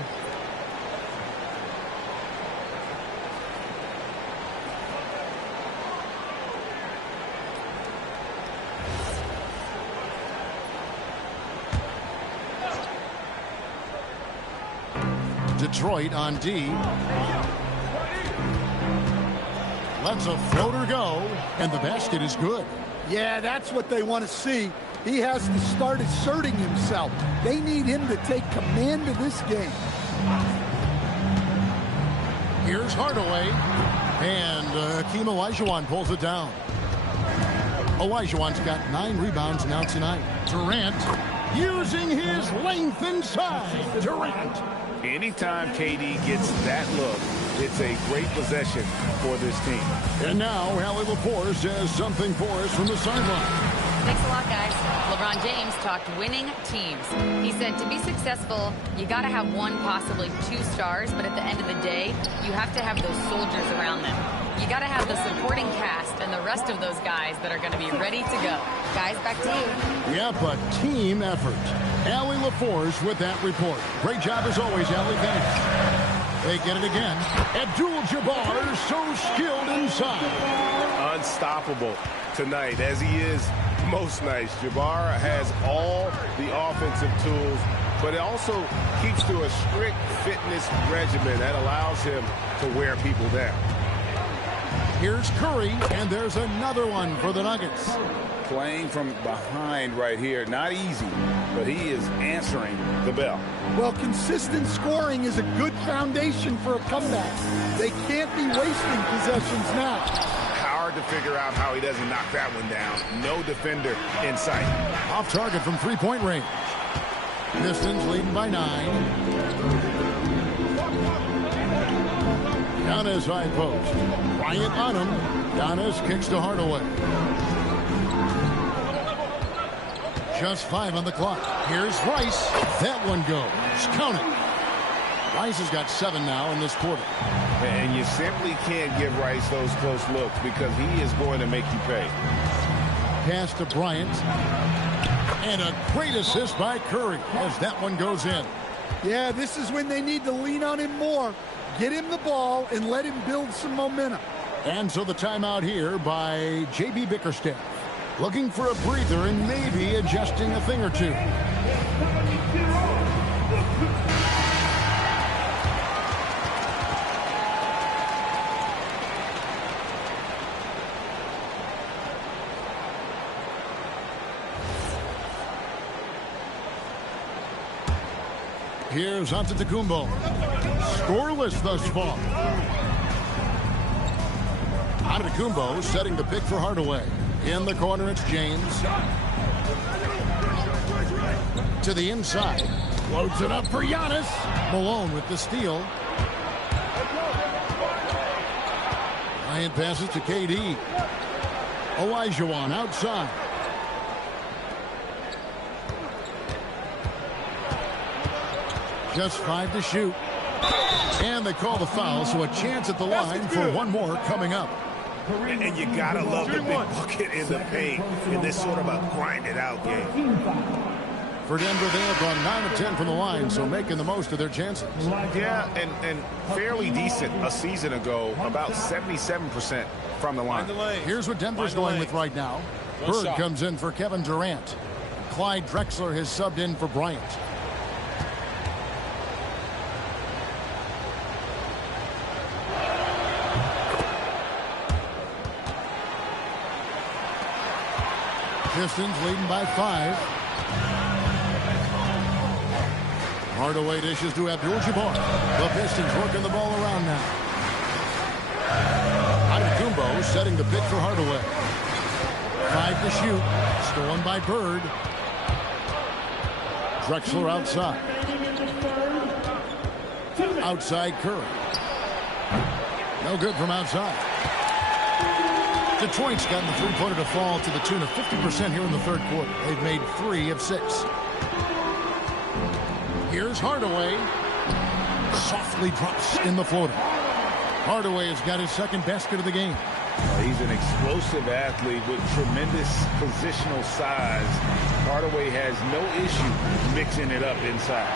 Detroit on D. Lets a floater go, and the basket is good. Yeah, that's what they want to see. He has to start asserting himself. They need him to take command of this game. Here's Hardaway, and Hakeem Olajuwon pulls it down. Olajuwon's got 9 rebounds now tonight. Durant using his length inside. Durant. Anytime KD gets that look, it's a great possession for this team. And now, Allie LaForce has something for us from the sideline. Thanks a lot, guys. LeBron James talked winning teams. He said to be successful, you got to have 1, possibly 2 stars, but at the end of the day, you have to have those soldiers around them. You got to have the supporting cast and the rest of those guys that are going to be ready to go. Guys, back to you. Yep, a team effort. Allie LaForce with that report. Great job as always, Allie. Thanks. They get it again. Abdul-Jabbar so skilled inside. Unstoppable tonight, as he is most nights. Jabbar has all the offensive tools, but it also keeps to a strict fitness regimen that allows him to wear people down. Here's Curry, and there's another one for the Nuggets. Playing from behind right here. Not easy, but he is answering the bell. Well, consistent scoring is a good foundation for a comeback. They can't be wasting possessions now. Hard to figure out how he doesn't knock that one down. No defender in sight. Off target from three-point range. Pistons leading by 9. Giannis high post. Bryant on him. Giannis kicks to Hardaway. Just 5 on the clock. Here's Rice. That one goes. Count it. Rice has got 7 now in this quarter. And you simply can't give Rice those close looks because he is going to make you pay. Pass to Bryant. And a great assist by Curry as that one goes in. Yeah, this is when they need to lean on him more. Get him the ball and let him build some momentum. And so the timeout here by J.B. Bickerstaff. Looking for a breather and maybe adjusting a thing or two. Here's Antetokounmpo. Scoreless thus far. Antetokounmpo setting the pick for Hardaway. In the corner, it's James. To the inside. Loads it up for Giannis. Malone with the steal. Bryant passes to KD. Olajuwon outside. Just 5 to shoot. And they call the foul, so a chance at the line for one more coming up. And you gotta love the big bucket in the paint in this sort of a grind-it-out game. For Denver, they have gone 9 of 10 from the line, so making the most of their chances. Yeah, and fairly decent a season ago, about 77% from the line. Here's what Denver's going with right now. Bird comes in for Kevin Durant. Clyde Drexler has subbed in for Bryant. Pistons leading by 5. Hardaway dishes to Abdul-Jabbar. The Pistons working the ball around now. Antetokounmpo setting the pick for Hardaway. 5 to shoot. Stolen by Bird. Drexler outside. Outside Curry. No good from outside. Detroit's gotten the three-pointer to fall to the tune of 50% here in the third quarter. They've made 3 of 6. Here's Hardaway. Softly drops in the floater. Hardaway has got his second basket of the game. He's an explosive athlete with tremendous positional size. Hardaway has no issue mixing it up inside.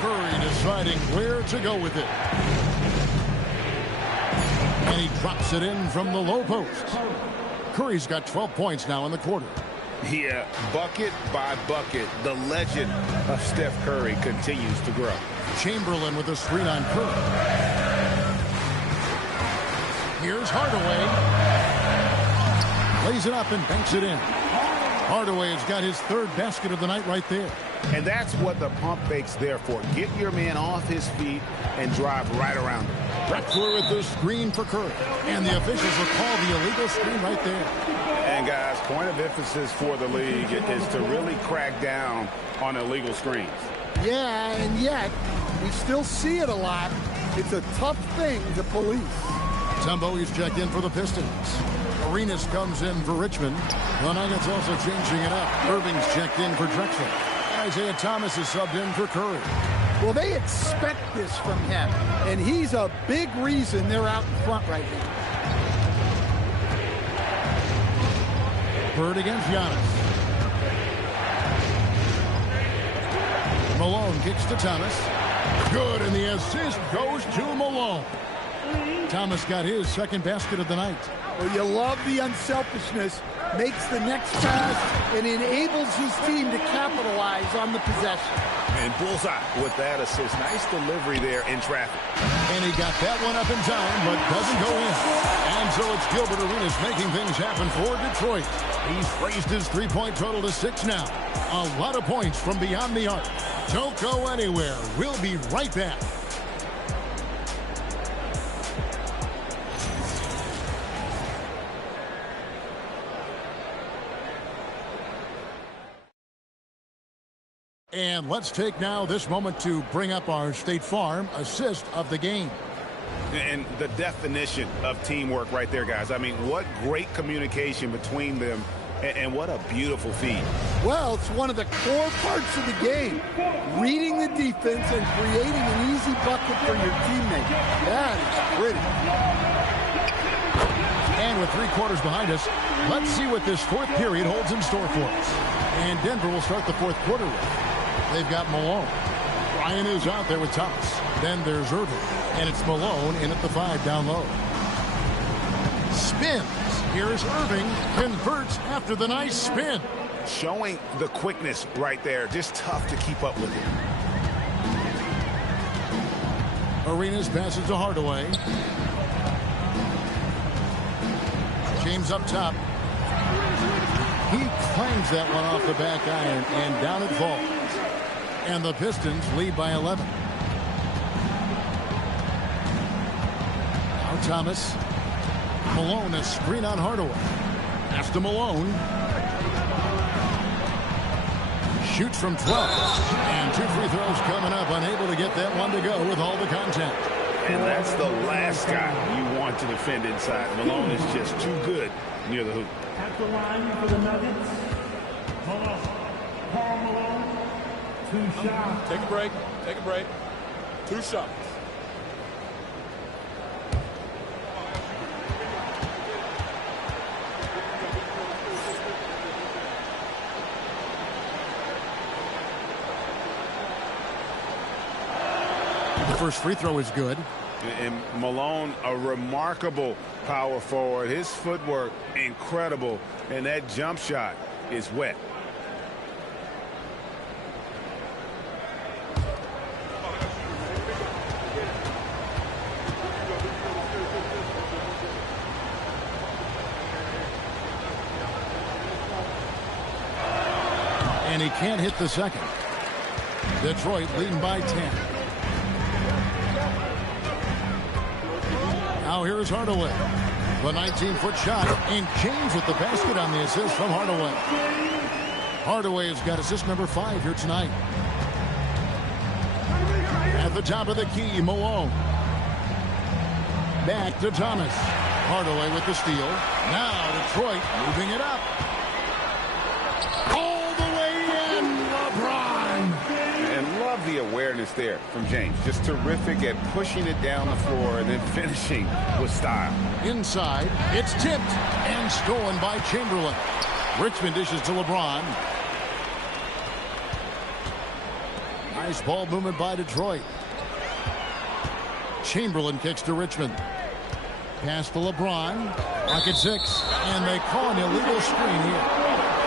Curry deciding where to go with it. And he drops it in from the low post. Curry's got 12 points now in the quarter. Yeah, bucket by bucket, the legend of Steph Curry continues to grow. Chamberlain with a screen on Curry. Here's Hardaway. Lays it up and banks it in. Hardaway has got his third basket of the night right there. And that's what the pump fake's there for. Get your man off his feet and drive right around him. Drexler with the screen for Curry. And the officials will call the illegal screen right there. And guys, point of emphasis for the league is to really crack down on illegal screens. Yeah, and yet we still see it a lot. It's a tough thing to police. Tumbo is checked in for the Pistons. Arenas comes in for Richmond. The Nuggets also changing it up. Irving's checked in for Drexler. Isaiah Thomas is subbed in for Curry. Well, they expect this from him, and he's a big reason they're out in front right now. Bird against Giannis. Malone kicks to Thomas. Good, and the assist goes to Malone. Thomas got his second basket of the night. Well, you love the unselfishness. Makes the next pass and enables his team to capitalize on the possession. And bullseye with that assist. Nice delivery there in traffic. And he got that one up in time, but doesn't go in. And so it's Gilbert Arenas making things happen for Detroit. He's raised his three-point total to 6 now. A lot of points from beyond the arc. Don't go anywhere. We'll be right back. And let's take now this moment to bring up our State Farm assist of the game. And the definition of teamwork right there, guys. I mean, what great communication between them, and what a beautiful feed. Well, it's one of the core parts of the game. Reading the defense and creating an easy bucket for your teammate. That is pretty. And with 3 quarters behind us, let's see what this fourth period holds in store for us. And Denver will start the fourth quarter with. They've got Malone. Ryan is out there with Thomas. Then there's Irving. And it's Malone in at the 5 down low. Spins. Here's Irving. Converts after the nice spin. Showing the quickness right there. Just tough to keep up with it. Arenas passes to Hardaway. James up top. He clangs that one off the back iron, and down it falls. And the Pistons lead by 11. Now Thomas. Malone, a screen on Hardaway. Pass to Malone. Shoots from 12. And 2 free throws coming up. Unable to get that one to go with all the contact. And that's the last guy you want to defend inside. Malone is just too good near the hoop. At the line for the Nuggets, Paul Malone, 2 shots. Take a break. Take a break. 2 shots. The first free throw is good. And Malone, a remarkable power forward. His footwork, incredible. And that jump shot is wet. and he can't hit the second. Detroit leading by 10. Now here's Hardaway. The 19-foot shot, and James with the basket on the assist from Hardaway. Hardaway has got assist number 5 here tonight. At the top of the key, Malone. Back to Thomas. Hardaway with the steal. Now Detroit moving it up. All the way in, LeBron. And love the awareness there from James. Just terrific at pushing it down the floor and then finishing with style. Inside, it's tipped and stolen by Chamberlain. Richmond dishes to LeBron. Nice ball movement by Detroit. Chamberlain kicks to Richmond. Pass to LeBron. Pocket 6. And they call an illegal screen here.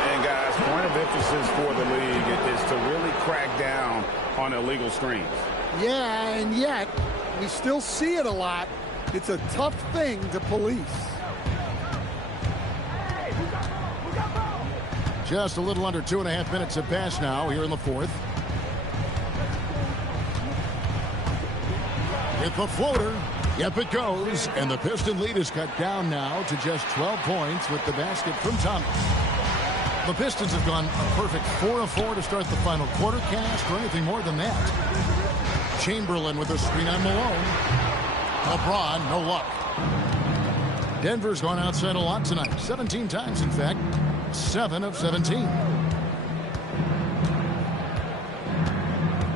And guys, point of emphasis for the league is to really crack down on illegal screens. Yeah, and yet we still see it a lot. It's a tough thing to police. Just a little under 2.5 minutes have passed now here in the fourth. With the floater. Yep, it goes. And the Piston lead is cut down now to just 12 points with the basket from Thomas. The Pistons have gone a perfect 4 of 4 to start the final quarter. Can't ask for anything more than that. Chamberlain with a screen on Malone. LeBron, no luck. Denver's gone outside a lot tonight. 17 times, in fact. 7 of 17.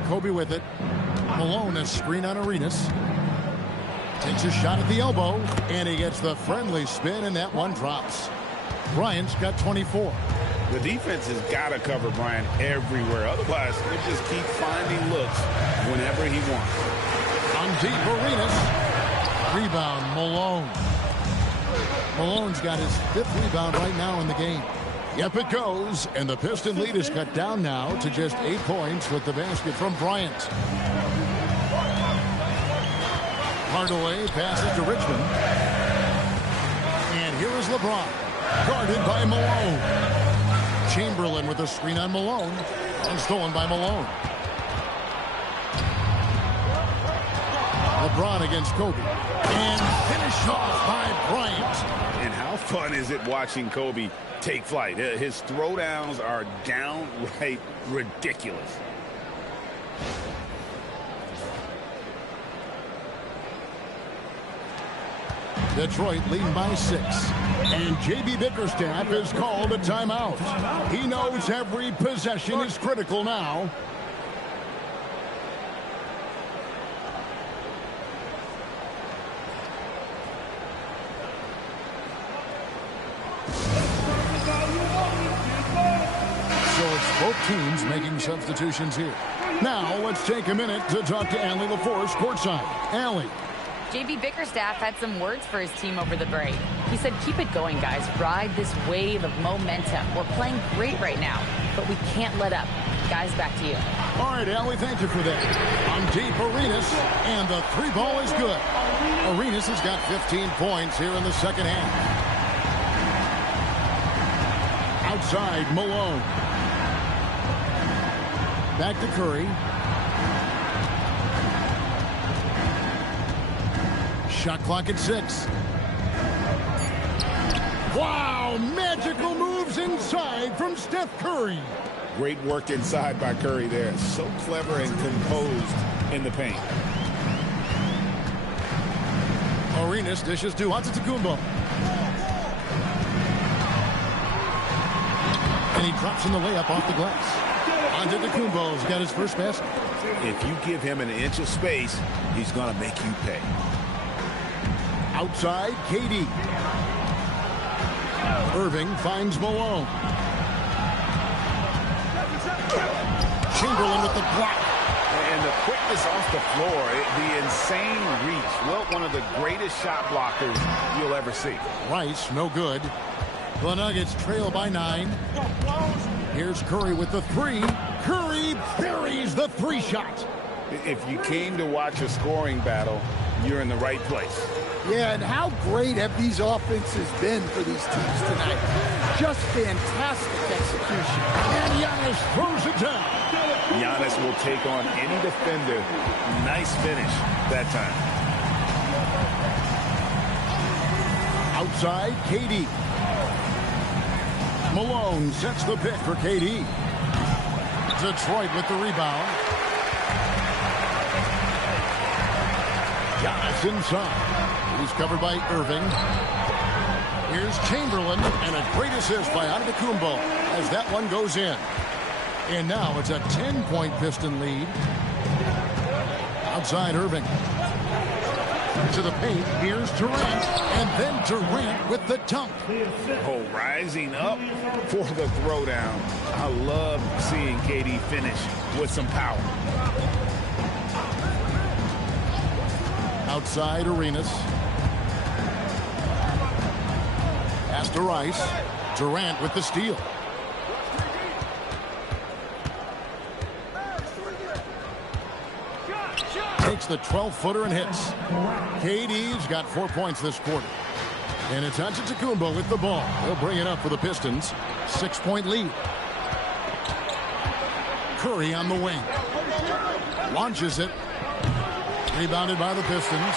Kobe with it. Malone a screen on Arenas. Takes a shot at the elbow, and he gets the friendly spin, and that one drops. Bryant's got 24. The defense has got to cover Bryant everywhere. Otherwise, they just keep finding looks whenever he wants. On deep, Arenas. Rebound, Malone. Malone's got his 5th rebound right now in the game. Yep, it goes, and the Piston lead is cut down now to just 8 points with the basket from Bryant. Hardaway passes to Richmond. And here is LeBron, guarded by Malone. Chamberlain with a screen on Malone, and stolen by Malone. LeBron against Kobe. And finished off by Bryant. And how fun is it watching Kobe take flight? His throwdowns are downright ridiculous. Detroit leading by 6. And J.B. Bickerstaff has called a timeout. He knows every possession is critical now. So it's both teams making substitutions here. Now let's take a minute to talk to Allie LaForce courtside. Allie. J.B. Bickerstaff had some words for his team over the break. He said, keep it going, guys. Ride this wave of momentum. We're playing great right now, but we can't let up. Guys, back to you. All right, Allie, thank you for that. On deep, Arenas, and the 3 ball is good. Arenas has got 15 points here in the second half. Outside, Malone. Back to Curry. Shot clock at 6. Wow, magical moves inside from Steph Curry. Great work inside by Curry there. So clever and composed in the paint. Arenas dishes to Antetokounmpo. And he drops in the layup off the glass. Antetokounmpo's got his first basket. If you give him an inch of space, he's going to make you pay. Outside, KD. Irving finds Malone. Chamberlain with the block. And the quickness off the floor, the insane reach. Well, one of the greatest shot blockers you'll ever see. Rice, no good. The Nuggets trail by 9. Here's Curry with the 3. Curry buries the 3 shot. If you came to watch a scoring battle, you're in the right place. Yeah, and how great have these offenses been for these teams tonight? Just fantastic execution. And Giannis throws it down. Giannis will take on any defender. Nice finish that time. Outside, KD. Malone sets the pick for KD. Detroit with the rebound. Giannis inside. He's covered by Irving. Here's Chamberlain, and a great assist by Antetokounmpo as that one goes in. And now it's a 10-point Piston lead. Outside Irving. To the paint, here's Durant, and then Durant with the dunk. Oh, rising up for the throwdown. I love seeing KD finish with some power. Outside Arenas. Pass to Rice. Durant with the steal. Takes the 12-footer and hits. KD's got 4 points this quarter. And it's Antetokounmpo with the ball. He'll bring it up for the Pistons. 6-point lead. Curry on the wing. Launches it. Rebounded by the Pistons.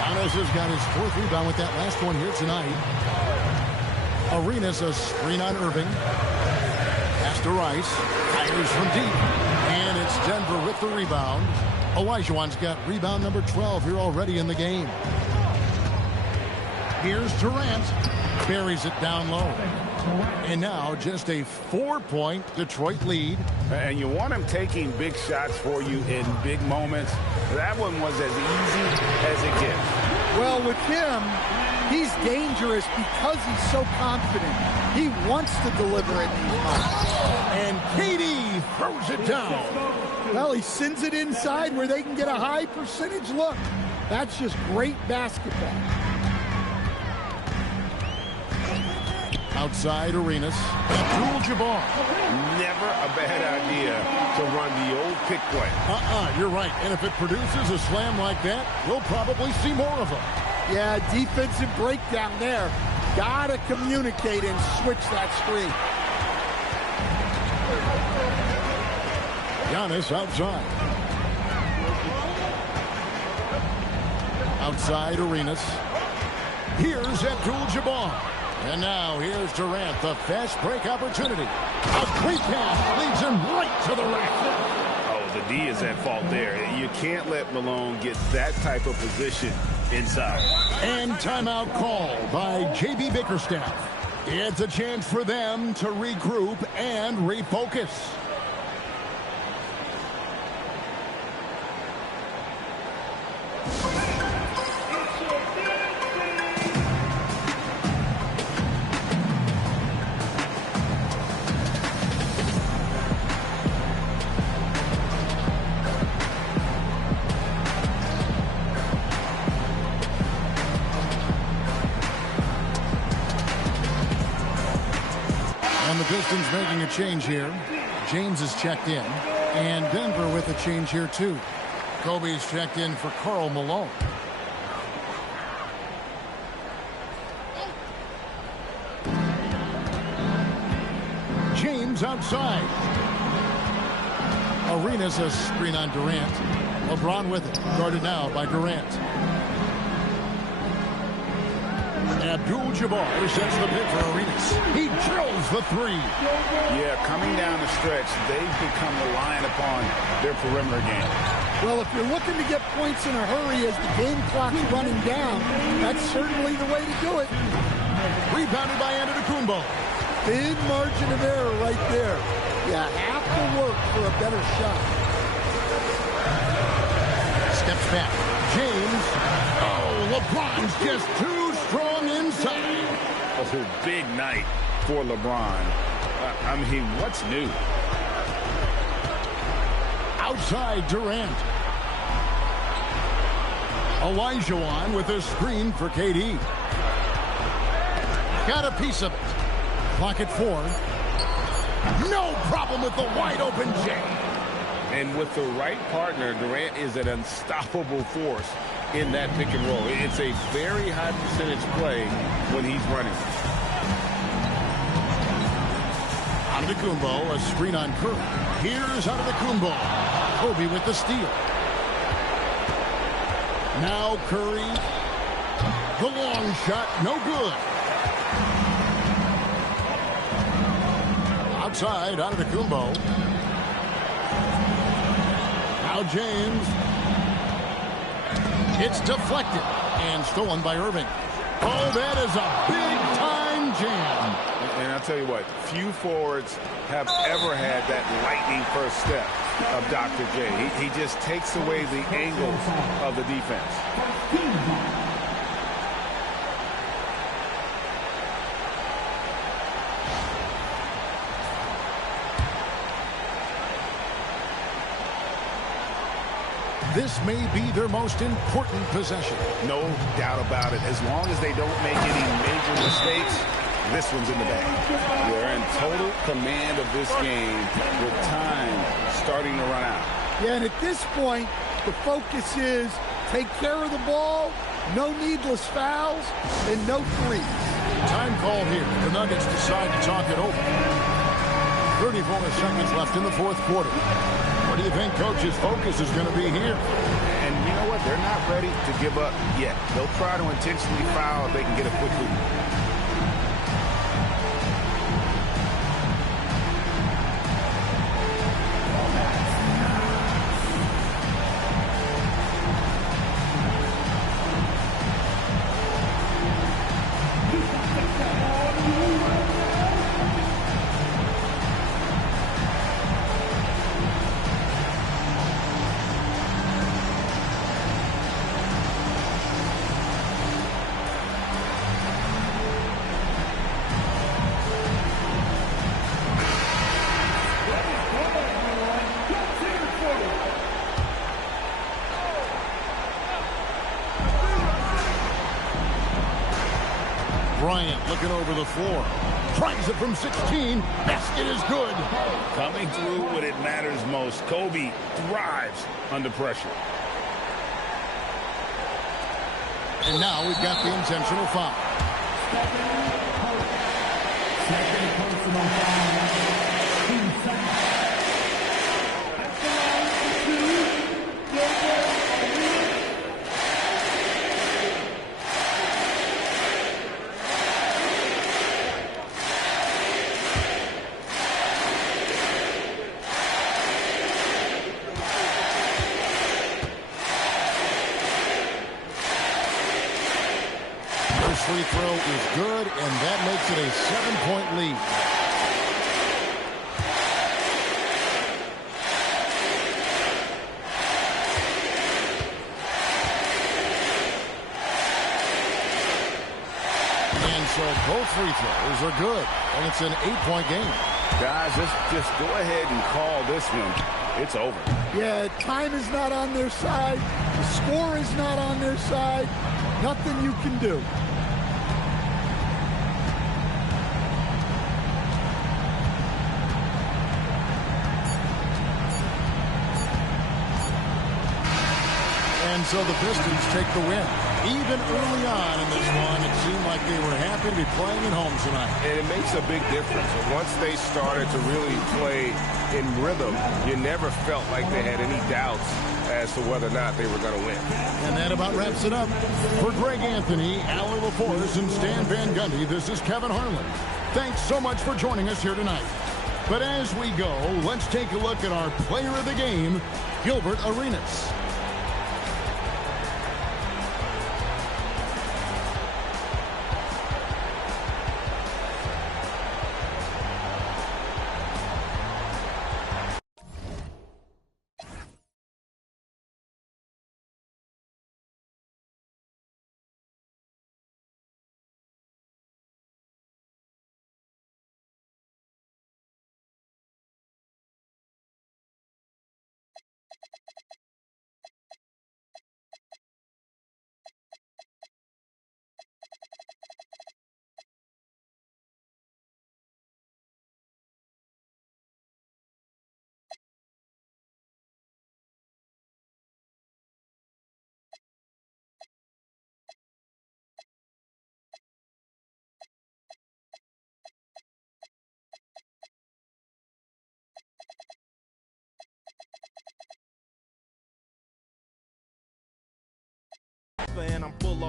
Giannis has got his 4th rebound with that last one here tonight. Arenas a screen on Irving. Pass to Rice. Fires from deep. And it's Denver with the rebound. Olajuwon's got rebound number 12 here already in the game. Here's Durant. Buries it down low. And now just a 4-point Detroit lead. And you want him taking big shots for you in big moments. That one was as easy as it gets. Well, with him, he's dangerous because he's so confident. He wants to deliver in these moments. And KD throws it down. Well, he sends it inside where they can get a high percentage look. That's just great basketball. Outside Arenas. Abdul-Jabbar. Never a bad idea to run the old pick play. You're right. And if it produces a slam like that, we'll probably see more of them. Yeah, defensive breakdown there. Gotta communicate and switch that screen. Giannis outside. Outside Arenas. Here's Abdul-Jabbar. And now here's Durant, the fast break opportunity. A great pass leads him right to the rack. Oh, the D is at fault there. You can't let Malone get that type of position inside. And timeout call by J.B. Bickerstaff. It's a chance for them to regroup and refocus. And the Pistons making a change here. James is checked in. And Denver with a change here, too. Kobe's checked in for Karl Malone. James outside. Arenas a screen on Durant. LeBron with it. Guarded now by Durant. Abdul-Jabbar sets the pick for Arenas. He drills the 3. Yeah, coming down the stretch, they've become reliant upon their perimeter game. Well, if you're looking to get points in a hurry as the game clock's running down, that's certainly the way to do it. Rebounded by Antetokounmpo. Big margin of error right there. You have to work for a better shot. Steps back. James. Oh, LeBron's just too strong inside. A big night for LeBron. I mean, what's new? Outside Durant. Olajuwon with a screen for KD. Got a piece of it. Clock at 4. No problem with the wide open J. And with the right partner, Durant is an unstoppable force in that pick and roll. It's a very high percentage play when he's running. Antetokounmpo, a screen on Curry. Here's Antetokounmpo. Kobe with the steal. Now Curry. The long shot, no good. Outside, Antetokounmpo. Now James. It's deflected and stolen by Irving. Oh, that is a big-time jam. And I'll tell you what, few forwards have ever had that lightning first step of Dr. J. He just takes away the angles of the defense. This may be their most important possession. No doubt about it. As long as they don't make any major mistakes, this one's in the bag. They're in total command of this game with time starting to run out. Yeah, and at this point, the focus is take care of the ball, no needless fouls, and no threes. Time call here. The Nuggets decide to talk it over. 34 seconds left in the fourth quarter. What do you think Coach's focus is going to be here? And you know what? They're not ready to give up yet. They'll try to intentionally foul if they can get a quick lead. Bryant looking over the floor. Tries it from 16. Basket is good. Coming through when it matters most. Kobe thrives under pressure. And now we've got the intentional foul. Second personal foul. Team foul. At the line, Gilbert Arenas. First free throw is good, and that makes it a 7-point lead. And so both free throws are good, and it's an 8-point game. Guys, just go ahead and call this one. It's over. Yeah, time is not on their side. The score is not on their side. Nothing you can do. And so the Pistons take the win. Even early on in this one, it seemed like they were happy to be playing at home tonight. And it makes a big difference. Once they started to really play in rhythm, you never felt like they had any doubts as to whether or not they were going to win. And that about wraps it up. For Greg Anthony, Allie LaForce, and Stan Van Gundy, this is Kevin Harlan. Thanks so much for joining us here tonight. But as we go, let's take a look at our player of the game, Gilbert Arenas.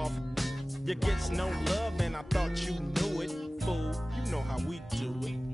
off. You gets no love, and I thought you knew it. Fool, you know how we do it.